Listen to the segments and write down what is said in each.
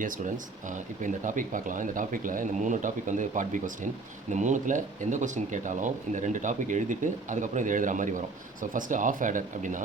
Dear students, இப்போ இந்த topic பார்க்கலாம். இந்த டாப்பிக்கில் இந்த 3 டாபிக் வந்து பார்ட் பி கொஸ்டின். இந்த 3த்தில் எந்த கொஸ்டின் கேட்டாலும் இந்த 2 டாபிக் எழுதிட்டு அதுக்கப்புறம் இது எழுதுகிற மாதிரி வரும். ஸோ ஃபஸ்ட்டு ஆஃப் ஆடர் அப்படின்னா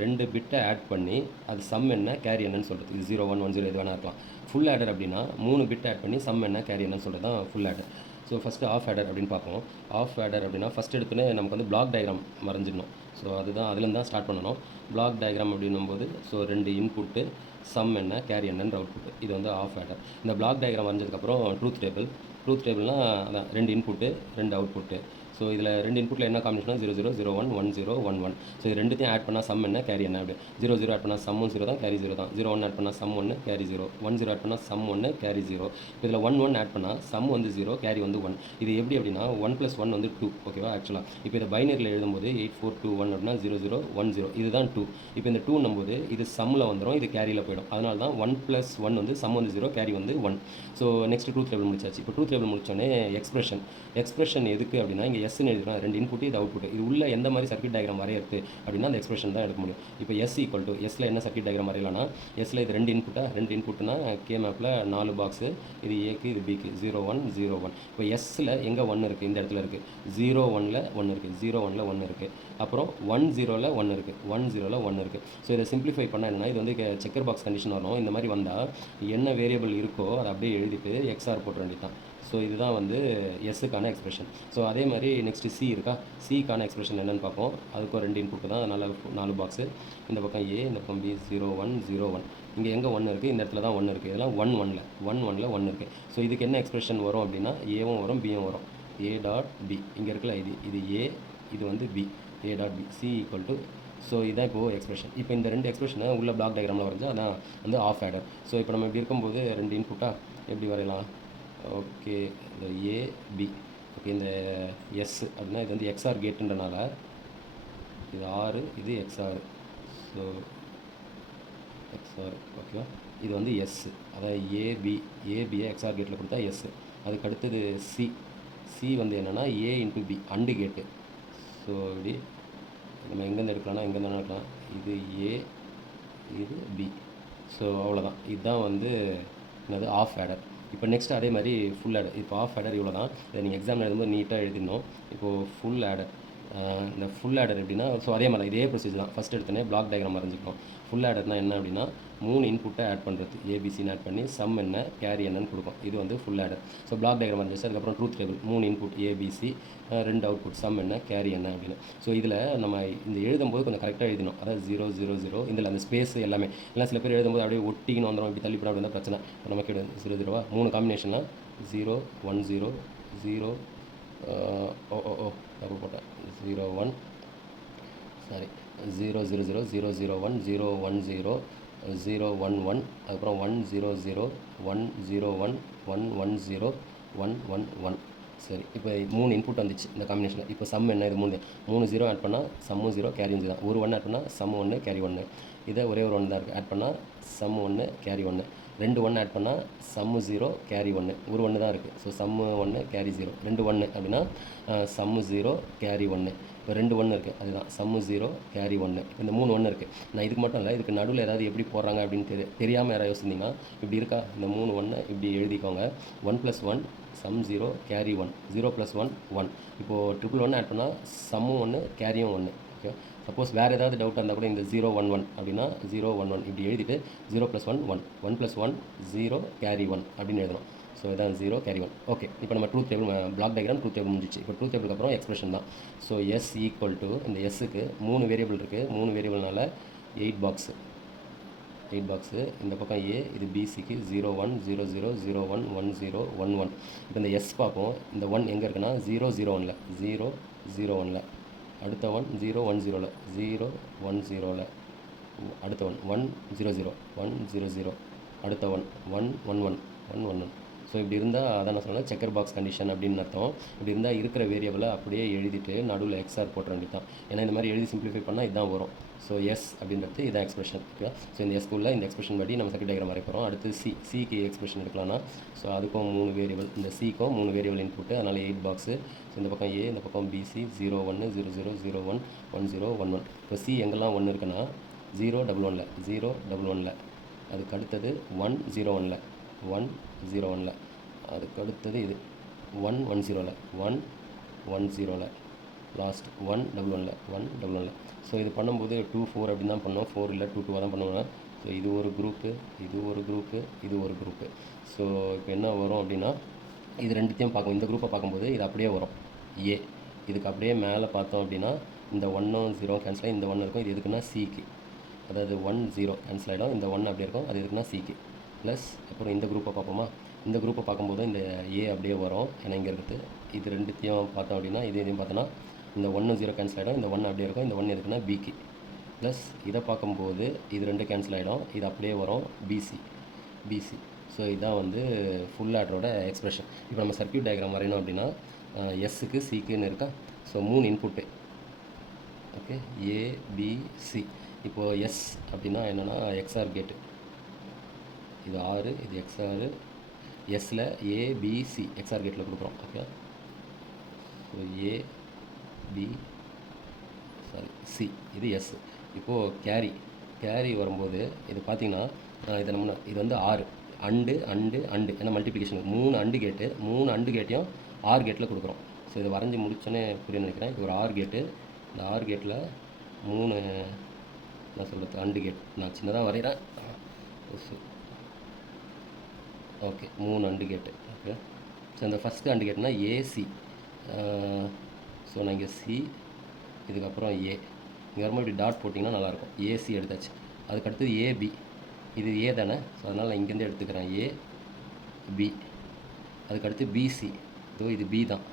2 பிட்டை ஆட் பண்ணி அது சம் என்ன கேரி என்னன்னு சொல்கிறது. இது 0 1 1 0 எது வேணா இருக்கலாம். ஃபுல் ஆடர் அப்படின்னா 3 பிட் ஆட் பண்ணி சம் என்ன கேரி என்னன்னு சொல்கிறது தான் full adder. So first half adder அப்படின்னு பார்ப்போம். ஆஃப் ஆடர் அப்படின்னா ஃபஸ்ட் எடுத்துன்னு நமக்கு வந்து பிளாக் டயக்ராம் வரைஞ்சிடணும். ஸோ அதுதான் அதுலேருந்து தான் ஸ்டார்ட் பண்ணணும். பிளாக் டயக்ராம் அப்படின்னும்போது ஸோ 2 இன்புட்டு சம் என்ன கேரி என்னன்ற அவுட்புட். இது வந்து ஆஃப் ஆடர். இந்த பிளாக் டயக்ராம் வரைஞ்சதுக்கப்புறம் ட்ரூத் டேபிள்னால் அதான் 2 இன்புட்டு 2 அவுட்புட்டு. ஸோ இதில் 2 இன்புட்டில் என்ன காம்பினேஷனா 0 0 0 1 1 0 1 1. ஸோ இது ரெண்டுத்தையும் ஆட் பண்ணால் சம் என்ன கேரி என்ன அப்படி 0 0 ஆட் பண்ணால் சம்மும் 0 தான், கேரி 0 தான். 0 1 ஆட் பண்ணால் சம் 1 கேரி 0, 1 0 ஆட் பண்ணால் சம் 1 கேரி 0. இப்போ இதில் 1 1 ஆட் பண்ணால் சம் வந்து 0, கேரி வந்து 1. இது எப்படி அப்படின்னா 1 + 1 வந்து 2. ஓகேவா? ஆக்சுவலாக இப்போ இதை பைனரியில் எழுதும்போது 8 4 2 1 அப்படின்னா 0 0 1 0 இதுதான் 2. இப்போ இந்த 2 நம்போது இது சம்மில் வந்துடும், இது கேரியில் போயிடும். அதனால தான் 1 + 1 வந்து சம் வந்து 0, கேரி வந்து 1. ஸோ நெக்ஸ்ட் ட்ரூத் டேபிள் முடிச்சாச்சு. இப்போ ட்ரூத் டேபிள் முடிச்சோடனே எக்ஸ்பிரஷன் எதுக்கு அப்படின்னா இங்கே எஸ்ன்னு எழுதிடும், 2 இன்புட் இது அவுட்புட். இது உள்ள எந்த மாதிரி சர்க்யூட் டயக்ராம் வரையிறது அப்படின்னா அந்த எக்ஸ்பிரஷன் தான் எடுக்க முடியும். இப்போ எஸ் ஈக்குவல் டு எஸ்ல என்ன சர்க்யூட் டயக்ராம் வரையலாம்னா எஸ்ல இது 2 இன்புட்னா கே மேப்பில் 4 பாக்ஸு, இது ஏக்கு இது பிக்கு 0 1 0 1. இப்போ எஸ்ஸில் எங்கே 1 இருக்குது, இந்த இடத்துல இருக்குது. 0 1ல் 1 இருக்குது, 0 1ல் 1 இருக்குது. அப்புறம் 1 0ல் 1 இருக்குது, 1 0ல் 1 இருக்குது. ஸோ இதை சிம்பிளிஃபை பண்ணால் என்னன்னா இது வந்து செக்கர் பாக்ஸ் கண்டிஷன் வரும். இந்த மாதிரி வந்தால் என்ன வேரியபிள் இருக்கோ அதை அப்படியே எழுதிட்டு எக்ஸ்ஆர் போட்ட வேண்டியதான். ஸோ இதுதான் வந்து எஸ்ஸுக்கான எக்ஸ்பிரஷன். ஸோ அதே மாதிரி நெக்ஸ்ட்டு சி இருக்கா, சிக்கான எக்ஸ்பிரஷன் என்னென்னு பார்ப்போம். அதுக்கும் 2 இன்புட்டு தான், அதனால் 4 பாக்ஸு. இந்த பக்கம் ஏ, இந்த பக்கம் பி 0 1 0 1. இங்கே எங்கே 1 இருக்குது, இந்த இடத்துல தான் 1 இருக்குது. இதெல்லாம் 1 1ல் 1 இருக்குது. ஸோ இதுக்கு என்ன எக்ஸ்பிரஷன் வரும் அப்படின்னா ஏவும் வரும் பியும் வரும். ஏ டாட் பி இங்கே இருக்குல்ல, இது ஏ, இது வந்து B, A dot B C equal to. So இதுதான் இப்போது எக்ஸ்பிரஷன். இப்போ இந்த 2 எக்ஸ்பிரஷனை உள்ள பிளாக் டயக்ராமில் வரைஞ்சா அதான் வந்து ஆஃப் ஆடர். ஸோ இப்போ நம்ம இப்படி இருக்கும்போது 2 இன்புட்டாக எப்படி வரையலாம். ஓகே, இந்த ஏ பி. ஓகே, இந்த எஸ் அப்படின்னா இது வந்து எக்ஸ்ஆர் கேட்டுன்றனால இது ஆறு, இது எக்ஸ்ஆர். ஸோ எக்ஸ்ஆர் ஓகேவா. இது வந்து எஸ், அதாவது ஏபியை எக்ஸ்ஆர் கேட்டில் கொடுத்தா எஸ். அதுக்கு அடுத்தது சி வந்து என்னென்னா ஏ இன்ட்டு பி அண்டு கேட்டு. ஸோ இப்படி நம்ம எங்கேருந்து எடுக்கலாம்னா எங்கேருந்து எடுக்கலாம், இது ஏ இது பி. ஸோ அவ்வளோதான், இதுதான் வந்து என்னது ஆஃப் ஆடர். இப்போ நெக்ஸ்ட் அதே மாதிரி ஃபுல் ஆடர். இப்போ ஆஃப் ஆடர் இவ்வளோ தான். இதை நீங்கள் எக்ஸாம் எழுதும்போது நீட்டாக எழுதிடணும். இப்போது ஃபுல் ஆடர். இந்த ஃபுல் ஆடர் எப்படின்னா ஸோ அதே மாதிரி இதே ப்ரொசீஜர் தான். ஃபஸ்ட் எடுத்தோடனே பிளாக் டயக்ராம் வரைஞ்சிக்கணும். ஃபுல் ஆடர்னால் என்ன அப்படின்னா 3 இன்புட்டை ஆட் பண்ணுறது, ஏபிசின்னு ஆட் பண்ணி சம் என்ன கேரி என்னன்னு கொடுக்கும். இது வந்து full adder. So block diagram வரைஞ்சிச்சு. அதுக்கப்புறம் truth table 3 input A B C, 2 output sum என்ன கேரி என்ன அப்படின்னு. ஸோ இதில் நம்ம இந்த எழுதும்போது கொஞ்சம் கரெக்டாக எழுதணும். அதாவது 0 0 0 இதில் அந்த ஸ்பேஸ் எல்லாமே எல்லாம் சில பேர் எழுதும்போது அப்படியே ஒட்டின்னு வந்துடும், இப்படி தள்ளி போட அப்படி தான் பிரச்சனை. நமக்கு 0 0வா 3 காம்பினேஷன்லாம் 0 1 0 0 தப்பு போட்டேன் 0 1 சாரி 0 0 0 0 0 1 0 1 0 0 1 1 அதுக்கப்புறம் 1 0 0 1 0 1 1 1 0 1 1 1. சரி, இப்போ 3 இன்புட் வந்துச்சு இந்த காம்பினேஷனில். இப்போ சம் என்ன, இது 3 0 ஆட் பண்ணால் சம்மும் 0 கேரி 0 தான். ஒரு 1 ஆட் பண்ணால் சம் 1 கேரி 1. இதை ஒரே ஒரு 1 தான் இருக்குது, ஆட் பண்ணால் சம் 1 கேரி 1. 2 1 ஆட் பண்ணால் சம்மு 0 கேரி 1. ஒரு 1 தான் இருக்குது. ஸோ சம்மு 1 கேரி 0. 2 1 அப்படின்னா சம்மு 0 கேரி 1. இப்போ 2 1 இருக்குது, அதுதான் சம்மு 0 கேரி 1. இப்போ இந்த 3 1 இருக்குது. நான் இதுக்கு மட்டும் இல்லை, இதுக்கு நடுவில் ஏதாவது எப்படி போடுறாங்க அப்படின்னு தெரியாமல் யாராவது யோசிச்சிங்கன்னா இப்படி இருக்கா, இந்த 3 1 இப்படி எழுதிக்கோங்க. 1 + 1 சம் 0 கேரி 1, 0 + 1 1. இப்போது 1 1 ஆட் பண்ணால் சம்மும் 1 கேரியும் 1. ஓகே, சப்போஸ் வேறு ஏதாவது டவுட்டாக இருந்தால் கூட இந்த 0 1 1 அப்படின்னா 0 1 1 இப்படி எழுதிட்டு 0 + 1 1, 1 + 1 0 கேரி 1 அப்படின்னு எழுதணும். ஸோ இதான் 0 கேரி 1. ஓகே, இப்போ நம்ம truth table block diagram truth table முடிஞ்சிச்சு. இப்போ ட்ரூத் டேபிளுக்கு அப்புறம் எக்ஸ்பிரஷன் தான். ஸோ எஸ் ஈக்குவல் டு இந்த எஸ்ஸுக்கு 3 வேரியபிள் இருக்குது. 3 வேரியபிள்னால 8 பாக்ஸு. இந்த பக்கம் ஏ, இது பிசிக்கு 0 1 0 0 0 1 1 0 1 1. இப்போ இந்த எஸ் பார்ப்போம். இந்த 1 எங்கே இருக்குன்னா 0 0 1ல் 0 0 1ல், அடுத்த 1 0 1 0ல் 0 1 0ல், அடுத்த 1 1 0 0 1 0 0, அடுத்த 1 1 1 1 1 1 1. ஸோ இப்படி இருந்தால் அதான் நான் சொன்னேன் செக்கர் பாக்ஸ் கண்டிஷன் அப்படின்னு அர்த்தம். இப்படி இருந்தால் இருக்கிற வேரியபிளை அப்படியே எழுதிட்டு நடுவில் எக்ஸ்ஆர் போட்ட வேண்டியது தான். ஏன்னா இந்த மாதிரி எழுதி சிம்பிளிஃபை பண்ணால் இதுதான் வரும். ஸோ எஸ் அப்படின்றது இதான் எக்ஸ்பிரஷன். ஓகே, ஸோ இந்த எஸ்குள்ள இந்த எக்ஸ்பிரஷன் படி நம்ம சர்க்யூட் டயக்ராம் வரைய போகிறோம். அடுத்து சிக்கு எக்ஸ்பிரஷன் எடுக்கலாம்னா ஸோ அதுக்கும் 3 வேரியபிள், இந்த சிக்கும் 3 வேரியபிள் இன்புட்டு, அதனால் 8 பாக்ஸு. ஸோ இந்த பக்கம் ஏ, இந்த பக்கம் பிசி 0 1 0 0 0 1 1 0 1 1. இப்போ சி எங்கெல்லாம் 1 இருக்குன்னா 0 1 1ல் 0 1 1ல் அதுக்கு அடுத்தது 101ல் 101ல் அதுக்கு அடுத்தது இது 110ல் 110ல் லாஸ்ட் 111ல் ஸோ இது பண்ணும்போது 2 4 அப்படின்னு தான் பண்ணோம், 4 இல்லை 2 2 தான் பண்ணுவேன். ஸோ இது ஒரு குரூப்பு, இது ஒரு குரூப்பு, இது ஒரு குரூப்பு. ஸோ இப்போ என்ன வரும் அப்படின்னா இது ரெண்டுத்தையும் பார்க்கும், இந்த குரூப்பை பார்க்கும்போது இது அப்படியே வரும் ஏ. இதுக்கு அப்படியே மேலே பார்த்தோம் அப்படின்னா இந்த 1 0 கேன்சல் ஆகி இந்த 1 இருக்கும். இது எதுக்குன்னா சிக்கு, அதாவது 1 0 கேன்சல் ஆகிடும். இந்த 1 அப்படியே இருக்கும், அது எதுக்குன்னா சிக்கு. ப்ளஸ் அப்புறம் இந்த குரூப்பை பார்ப்போமா, இந்த குரூப்பை பார்க்கும்போது இந்த ஏ அப்படியே வரும். ஏன்னா இங்கே இருக்குது. இது ரெண்டுத்தையும் பார்த்தோம் அப்படின்னா இதையும் பார்த்தோன்னா இந்த 1 0 கேன்சல் ஆகிடும், இந்த 1 அப்படியே இருக்கும். இந்த 1 எதுக்குன்னா பிக்கு. ப்ளஸ் இதை பார்க்கும்போது இது ரெண்டு கேன்சல் ஆகிடும், இது அப்படியே வரும் பிசி. ஸோ இதுதான் வந்து ஃபுல் ஆர்டரோட எக்ஸ்பிரஷன். இப்போ நம்ம சர்க்யூட் டயக்ராம் வரையணும் அப்படின்னா எஸ்ஸுக்கு சிக்குன்னு இருக்கா. So 3 input, okay, ABC. இப்போது எஸ் அப்படின்னா என்னென்னா எக்ஸ்ஆர் கேட்டு, இது 6, இது எக்ஸ்ஆர். எஸ்ஸில் ஏபிசி எக்ஸ்ஆர் கேட்டில் கொடுக்குறோம். ஓகே, ஸோ சி, இது எஸ். இப்போது கேரி வரும்போது இது பார்த்திங்கன்னா இது வந்து 6 அண்டு ஏன்னா மல்டிப்ளிகேஷன் 3 அண்டு கேட்டு, 3 அண்டு கேட்டையும் 6 கேட்டில் கொடுக்குறோம். ஸோ இதை வரைஞ்சி முடிச்சோன்னே புரியுன்னு நினைக்கிறேன். இது ஒரு 6 கேட்டு, இந்த 6 கேட்டில் 3 நான் சொல்கிறது அண்டு கேட், நான் சின்னதாக வரைகிறேன். ஓகே, 3 அண்டு கேட்டு. ஓகே, ஸோ இந்த ஃபஸ்ட்டு அண்டு கேட்னா ஏசி. ஸோ நான் இங்கே சி, இதுக்கப்புறம் ஏ, இங்கே வரும்போது இப்படி டாட் போட்டிங்கன்னா நல்லாயிருக்கும். ஏசி எடுத்தாச்சு. அதுக்கடுத்தது ஏபி, இது ஏ தானே, ஸோ அதனால் நான் இங்கேருந்து எடுத்துக்கிறேன் ஏபி. அதுக்கடுத்து பிசி, இதோ இது பி தான்,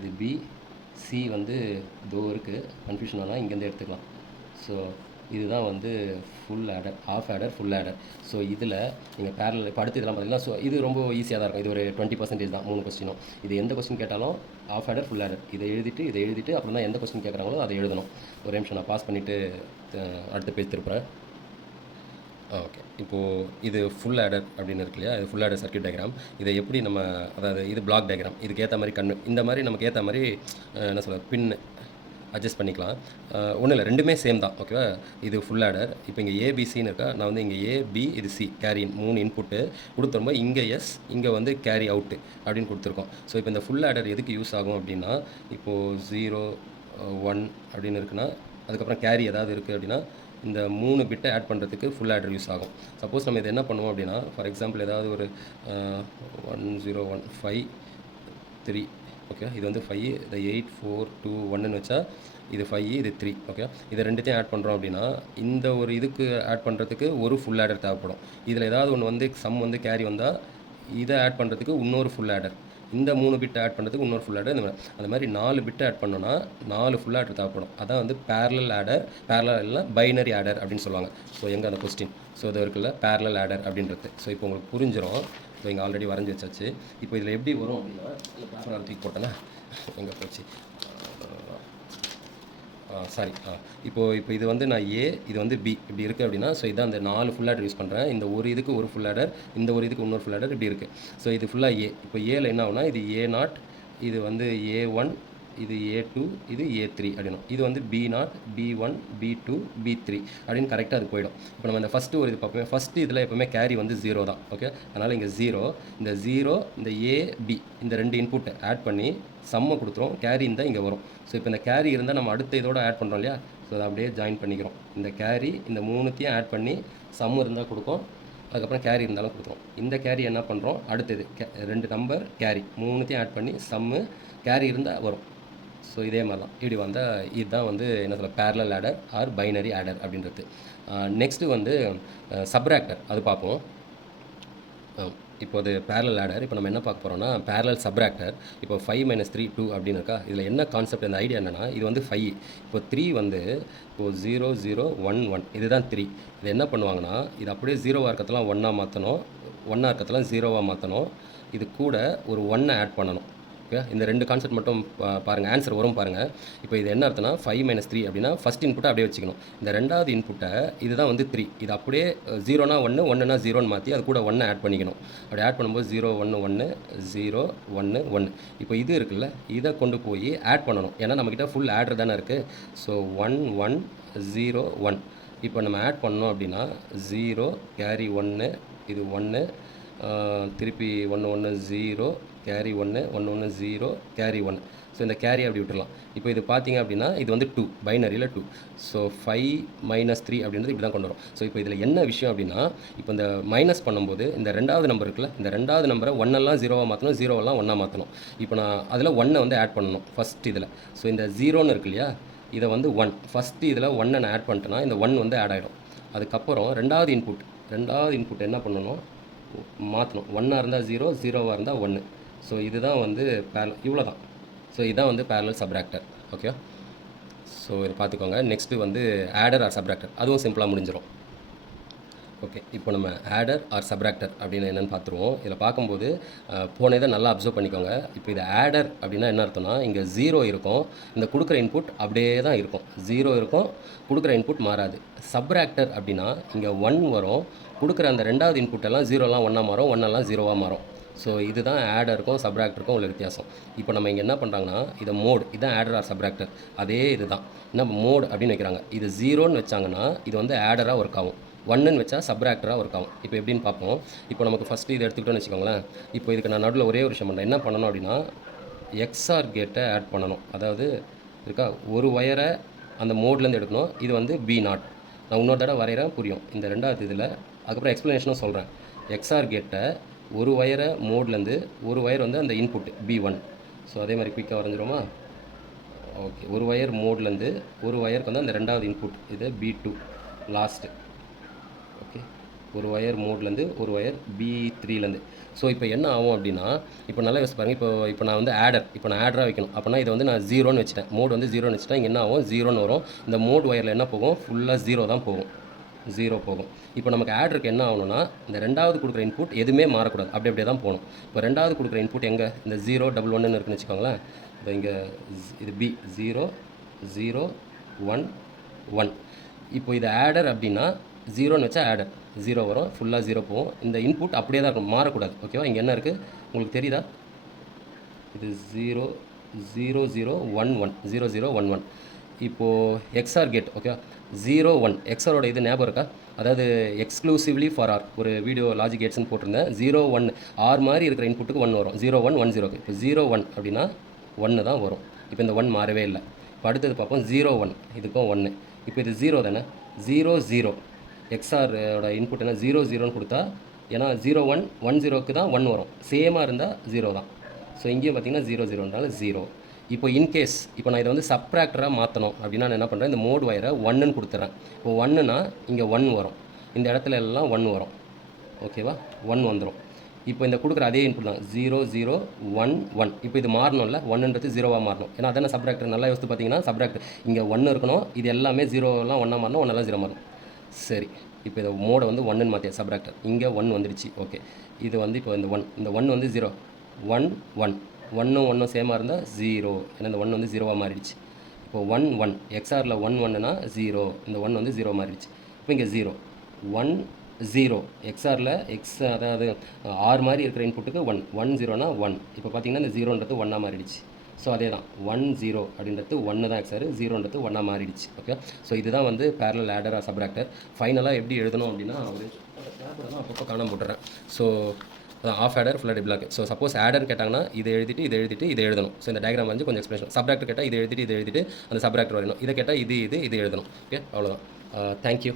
இது பி. சி வந்து இதோ இருக்குது, கன்ஃபியூஷன் ஆனால் இங்கேருந்து எடுத்துக்கலாம். ஸோ இதுதான் வந்து full adder, half adder, full adder. So இதில் நீங்கள் பேரல் இப்போ அடுத்து இதெல்லாம் பார்த்தீங்கன்னா, ஸோ இது ரொம்ப ஈஸியாக தான் இருக்கும். இது ஒரு 20% தான் 3 கொஸ்டினும். இது எந்த கொஸ்டின் கேட்டாலும் ஆஃப் ஆடர், ஃபுல் ஆடர், இதை எழுதிட்டு அப்புறம் தான் எந்த கொஸ்டின் கேட்குறாங்களோ அதை எழுதணும். ஒரு நிமிஷம் நான் பாஸ் பண்ணிவிட்டு அடுத்த பேஜ் திருப்புறேன். ஓகே, இப்போது இது ஃபுல் ஆடர் அப்படின்னு இருக்கு இல்லையா, இது ஃபுல் ஆடர் சர்க்யூட் டயக்ராம். இதை எப்படி நம்ம, அதாவது இது பிளாக் டயக்ராம், இதுக்கு ஏற்ற மாதிரி இந்த மாதிரி நமக்கு ஏற்ற மாதிரி என்ன சொல்கிறது பின் அட்ஜஸ்ட் பண்ணிக்கலாம். ஒன்றும் இல்லை, ரெண்டுமே சேம் தான். ஓகேவா, இது ஃபுல் ஆடர். இப்போ இங்கே ஏபிசின்னு இருக்கா, நான் வந்து இங்கே ஏபி, இது சி, கேரி 3 இன்புட்டு கொடுத்துரும்போது இங்கே எஸ், இங்கே வந்து கேரி அவுட்டு அப்படின்னு கொடுத்துருக்கோம். ஸோ இப்போ இந்த ஃபுல் ஆடர் எதுக்கு யூஸ் ஆகும் அப்படின்னா, இப்போது 0 1 அப்படின்னு இருக்குன்னா, அதுக்கப்புறம் கேரி ஏதாவது இருக்குது அப்படின்னா இந்த 3 பிட்டை ஆட் பண்ணுறதுக்கு ஃபுல் ஆடர் யூஸ் ஆகும். சப்போஸ் நம்ம இதை என்ன பண்ணுவோம் அப்படின்னா, ஃபார் எக்ஸாம்பிள் ஏதாவது ஒரு 1 0 1 5 3, ஓகே, இது வந்து 5, இதை 8 4 2 1ன்னு வச்சா இது 5, இது 3. ஓகே, இதை ரெண்டுத்தையும் ஆட் பண்ணுறோம் அப்படின்னா இந்த ஒரு இதுக்கு ஆட் பண்ணுறதுக்கு ஒரு ஃபுல் ஆடர் தேவைப்படும். இதில் ஏதாவது ஒன்று வந்து சம் வந்து கேரி வந்தால் இதை ஆட் பண்ணுறதுக்கு இன்னொரு ஃபுல் ஆடர், இந்த 3 பிட் ஆட் பண்ணுறதுக்கு இன்னொரு ஃபுல் ஆடர், அந்த மாதிரி 4 பிட் ஆட் பண்ணோன்னா 4 ஃபுல் ஆடர் தேவைப்படும். அதான் வந்து பேரலல் ஆடர், பேரலல் இல்லைனா பைனரி ஆடர் அப்படின்னு சொல்லுவாங்க. ஸோ எங்கே அந்த கொஸ்டின், ஸோ இது இருக்குல்ல பேரலல் ஆடர் அப்படின்றது. ஸோ இப்போ உங்களுக்கு புரிஞ்சிடும். இப்போ இங்கே ஆல்ரெடி வரைஞ்சி வச்சாச்சு. இப்போ இதில் எப்படி வரும் அப்படின்னா, பேப்பர் தூக்கி போட்டேன்னா எங்கே போச்சு, சாரி, இப்போ இது வந்து நான் ஏ, இது வந்து பி இப்படி இருக்குது அப்படின்னா, ஸோ இதான் அந்த 4 ஃபுல் ஆடர் யூஸ் பண்ணுறேன். இந்த ஒரு இதுக்கு ஒரு ஃபுல் ஆடர், இந்த ஒரு இதுக்கு இன்னொரு ஃபுல் ஆடர் இப்படி இருக்குது. ஸோ இது ஃபுல்லாக ஏ. இப்போ ஏல என்ன ஆகுனா, இது A0, இது வந்து A1, இது A2, இது A3 அப்படின்னும். இது வந்து B0, B1, B2, B3 அப்படின்னு கரெக்டாக அது போயிடும். இப்போ நம்ம இந்த ஃபஸ்ட்டு ஒரு இது பார்ப்போம். ஃபஸ்ட்டு இதில் எப்போவுமே கேரி வந்து 0 தான். ஓகே, அதனால் இங்கே 0, இந்த 0, இந்த AB, இந்த 2 இன்புட்டை ஆட் பண்ணி சம்மை கொடுத்துரும். கேரி இருந்தால் இங்கே வரும். ஸோ இப்போ இந்த கேரி இருந்தால் நம்ம அடுத்த இதோட ஆட் பண்ணுறோம் இல்லையா, ஸோ அதை அப்படியே ஜாயின் பண்ணிக்கிறோம். இந்த கேரி இந்த 3த்தையும் ஆட் பண்ணி சம் இருந்தால் கொடுக்கும், அதுக்கப்புறம் கேரி இருந்தாலும் கொடுத்துரும். இந்த கேரி என்ன பண்ணுறோம், அடுத்தது 2 நம்பர் கேரி 3த்தையும் ஆட் பண்ணி சம்மு கேரி இருந்தால் வரும். ஸோ இதே மாதிரி தான் இப்படி வந்தால் இதுதான் வந்து என்ன சொல்ல parallel adder or binary adder அப்படின்றது. நெக்ஸ்ட்டு வந்து சப்ராக்டர், அது பார்ப்போம். இப்போ அது பேரலல் ஆடர். இப்போ நம்ம என்ன பார்க்க போகிறோம்னா பேரலல் சப்ராக்டர். இப்போ 5 - 3 2 அப்படின்னு இருக்கா. இதில் என்ன கான்செப்ட், அந்த ஐடியா என்னென்னா, இது வந்து 5, இப்போ 3 வந்து இப்போது 0 0 1 1, இதுதான் 3. இது என்ன பண்ணுவாங்கன்னா, இது அப்படியே 0வாக இருக்கிறதெல்லாம் 1ஆக மாற்றணும், 1ஆக இருக்கிறதெல்லாம் 0வாக மாற்றணும், இது கூட ஒரு 1 ஆட் பண்ணணும். ஓகே, இந்த 2 கான்செப்ட் மட்டும் பாருங்கள், ஆன்சர் வரும் பாருங்கள். இப்போ இது என்ன அர்த்தம்னா 5 - 3 அப்படின்னா ஃபஸ்ட் இன்புட்டை அப்படியே வச்சுக்கணும். இந்த ரெண்டாவது இன்புட்டை இதுதான் வந்து 3, இது அப்படியே 0னா 1 1னா 0ன்னு மாற்றி அது கூட 1 ஆட் பண்ணிக்கணும். அப்படி ஆட் பண்ணும்போது 0 1 1 0 1 1. இப்போ இது இருக்குல்ல, இதை கொண்டு போய் ஆட் பண்ணணும். ஏன்னா நம்மக்கிட்ட ஃபுல் ஆடர் தானே இருக்குது. ஸோ 1 1 0 1. இப்போ நம்ம ஆட் பண்ணோம் அப்படின்னா 0 கேரி 1 இது 1 திருப்பி 1 1 0 கேரி 1 1 1 0 கேரி 1. ஸோ இந்த கேரி அப்படி விட்டுடலாம். இப்போ இது பார்த்தீங்க அப்படின்னா இது வந்து 2 பைனரியில் 2. ஸோ 5 - 3 அப்படின்றது இப்படி தான் கொண்டு வரும். ஸோ இப்போ இதில் என்ன விஷயம் அப்படின்னா இப்போ இந்த மைனஸ் பண்ணும்போது இந்த ரெண்டாவது நம்பர் இருக்குல்ல, இந்த ரெண்டாவது நம்பரை ஒன்னெல்லாம் ஜீரோவாக மாற்றணும், ஜீரோவெல்லாம் ஒன்றா மாற்றணும். இப்போ நான் அதில் ஒன்றை வந்து ஆட் பண்ணணும் ஃபஸ்ட் இதில். ஸோ இந்த 0ன்னு இருக்கு இல்லையா, இதை வந்து 1 ஃபஸ்ட்டு இதில் 1 நான் ஆட் பண்ணிட்டேன்னா இந்த 1 வந்து ஆட் ஆகிடும். அதுக்கப்புறம் ரெண்டாவது இன்புட் என்ன பண்ணணும், மாற்றணும். 1ஆக இருந்தால் 0, 0வாக இருந்தால் 1. ஸோ இதுதான் வந்து இவ்வளோ தான். ஸோ இதுதான் வந்து பேரலல் சப்ராக்டர். ஓகே, ஸோ இதை பார்த்துக்கோங்க. நெக்ஸ்ட்டு வந்து ஆடர் ஆர் சப்ராக்டர், அதுவும் சிம்பிளாக முடிஞ்சிடும். ஓகே, இப்போ நம்ம ஆடர் ஆர் சப்ராக்டர் அப்படின்னு என்னென்னு பார்த்துருவோம். இதில் பார்க்கும்போது போன இதை நல்லா அப்சர்வ் பண்ணிக்கோங்க. இப்போ இது ஆடர் அப்படின்னா என்ன அர்த்தம்னா இங்கே 0 இருக்கும், இந்த கொடுக்குற இன்புட் அப்படியே தான் இருக்கும். 0 இருக்கும், கொடுக்குற இன்புட் மாறாது. சப்ராக்டர் அப்படின்னா இங்கே 1 வரும், கொடுக்குற அந்த ரெண்டாவது இன்புட் எல்லாம் 0லாம் 1ஆக மாறும், 1எல்லாம் 0வாக மாறும். ஸோ இதுதான் ஆடருக்கும் சப்ராக்டருக்கும் உள்ள வித்தியாசம். இப்போ நம்ம இங்கே என்ன பண்ணுறாங்கன்னா இதை மோட், இதுதான் ஆடர் ஆர் சப்ராக்டர். அதே இதுதான் என்ன மோட் அப்படின்னு வைக்கிறாங்க. இது 0ன்னு வச்சாங்கன்னா இது வந்து ஆடராக ஒர்க் ஆகும், 1ன்னு வச்சா சப்ராக்டராக ஒர்க் ஆகும். இப்போ எப்படின்னு பார்ப்போம். இப்போ நமக்கு ஃபஸ்ட்டு இதை எடுத்துக்கிட்டோன்னு வச்சுக்கோங்களேன். இப்போ இதுக்கு நான் நடுவில் ஒரே ஒரு விஷயம் பண்ணுறேன். என்ன பண்ணணும் அப்படின்னா எக்ஸ்ஆர் கேட்டை ஆட் பண்ணணும். அதாவது இருக்கா, ஒரு ஒயரை அந்த மோட்லேருந்து எடுக்கணும். இது வந்து B0. நான் இன்னொரு தடவை வரைகிறேன், புரியும் இந்த ரெண்டாவது இதில். அதுக்கப்புறம் எக்ஸ்ப்ளனேஷனும் சொல்கிறேன். எக்ஸ்ஆர் கேட்டை ஒரு ஒயரை மோட்லேருந்து, ஒரு ஒயர் வந்து அந்த இன்புட் B1. ஸோ அதே மாதிரி குயிக்காக வரைஞ்சிருமா? ஓகே, ஒரு ஒயர் மோட்லேருந்து ஒரு ஒயருக்கு வந்து அந்த ரெண்டாவது இன்புட் இது B2 லாஸ்ட்டு. ஓகே, ஒரு ஒயர் மோட்லேருந்து ஒரு ஒயர் B3லேருந்து. ஸோ இப்போ என்ன ஆகும் அப்படின்னா இப்போ நல்லா யோசிச்சு பாருங்கள். இப்போ நான் வந்து நான் ஆடராக வைக்கணும். அப்போனா இதை வந்து நான் 0ன்னு வச்சுட்டேன், மோட் வந்து 0ன்னு வச்சுட்டேன். இங்கே என்ன ஆகும், 0ன்னு வரும். இந்த மோட் ஒயரில் என்ன போகும், ஃபுல்லாக 0 தான் போகும், 0 போகும். இப்போ நமக்கு ஆடருக்கு என்ன ஆகணும்னா இந்த ரெண்டாவது கொடுக்குற இன்புட் எதுவுமே மாறக்கூடாது, அப்படியே தான் போகணும். இப்போ ரெண்டாவது கொடுக்குற இன்புட் எங்கே, இந்த 0 1 1ன்னு இருக்குன்னு வச்சுக்கோங்களேன். இப்போ இங்கே இது B 0 0 1 1. இப்போ இது ஆடர் அப்படின்னா 0ன்னு வச்சா ஆடர் 0 வரும், ஃபுல்லாக 0 போகும். இந்த இன்புட் அப்படியே தான் இருக்கும், மாறக்கூடாது. ஓகேவா, இங்கே என்ன இருக்குது உங்களுக்கு தெரியுதா, இது 0 0 0 1 1 0 0 1 1. இப்போது எக்ஸ்ஆர் கேட் ஓகேவா, 0 1 எக்ஸ்ஆரோட இது ஞாபகம் இருக்கா, அதாவது எக்ஸ்க்ளூசிவ்லி ஃபார் ஆர் ஒரு வீடியோ லாஜிக் கேட்ஸ்ன்னு போட்டிருந்தேன். 0 1 ஆர் மாதிரி இருக்கிற இன்புட்டுக்கு 1 வரும், 0 1 1 0. இப்போ 0 1 அப்படின்னா 1 தான் வரும். இப்போ இந்த 1 மாறவே இல்லை. இப்போ அடுத்தது பார்ப்போம் 0 1, இதுக்கும் 1. இப்போ இது 0 தானே, 0 0 எக்ஸ்ஆரோட இன்புட் என்ன 0 0ன்னு கொடுத்தா, ஏன்னா 0 1 1 0க்கு தான் 1 வரும், சேமாக இருந்தால் 0 தான். ஸோ இங்கேயும் பார்த்தீங்கன்னா 0 0னால 0. இப்போ இன்கேஸ் இப்போ நான் இதை வந்து சப்ராக்டராக மாற்றணும் அப்படின்னா நான் என்ன பண்ணுறேன், இந்த மோட் ஒயரை 1ன்னு கொடுத்துட்றேன். இப்போ 1னா இங்கே 1 வரும், இந்த இடத்துல எல்லாம் 1 வரும். ஓகேவா, 1 வந்துடும். இப்போ இந்த கொடுக்குற அதே இன்புட் தான் 0 0 1 1. இப்போ இது மாறணும்ல, 1ன்றது 0வாக மாறணும். ஏன்னா அதான சப்ராக்டர். நல்லா யோசித்து பார்த்தீங்கன்னா சப்ராக்டர் இங்கே 1 இருக்கணும், இது எல்லாமே 0லாம் 1ஆக மாறணும், 1எல்லாம் 0 மாறணும். சரி, இப்போ இதை மோடை வந்து 1ன்னு மாற்றிய சப்ராக்டர், இங்கே 1 வந்துடுச்சு. ஓகே, இது வந்து இப்போ இந்த 1 வந்து 0 1 1 1ம் 1ம் சேமாக இருந்தால் 0, ஏன்னா இந்த 1 வந்து 0வாக மாறிடுச்சு. இப்போ 1 1 எக்ஸ்ஆரில் 1 1னா 0, இந்த 1 வந்து 0 மாறிடுச்சு. இப்போ இங்கே 0 1 0 எக்ஸ்ஆரில் அதாவது ஆர் மாதிரி இருக்கிற இன்புட்டுக்கு 1 1 0னா 1. இப்போ பார்த்தீங்கன்னா இந்த 0ன்றது 1ஆக மாறிடுச்சு. ஸோ அதே தான் 1 0 அப்படின்றது 1 தான் எக்ஸ்ஆர், 0ன்றது 1ஆக மாறிடுச்சு. ஓகே, ஸோ இதுதான் வந்து பேரலல் ஆடர் ஆர் சப்ராக்டர். ஃபைனலாக எப்படி எழுதணும் அப்படின்னா ஒரு பேப்பரை தான் அப்பப்போ காணாம போட்டுறேன். ஸோ ஆஃப் ஆடர் ஃபுல்லாக டிப்ளாக். ஸோ சப்போஸ் ஆடர் கேட்டாங்கன்னா இதை எழுதிட்டு இதை எழுதணும். ஸோ இந்த டயக்ராம் வந்து கொஞ்சம் எக்ஸ்பிளேஷன். சப்ராக்டர் கேட்டால் இதை எழுதிட்டு அந்த சப்ராக்டர் வரையணும். இதை கேட்டால் இது எழுதணும். ஓகே, அவ்வளோதான். தேங்க்யூ.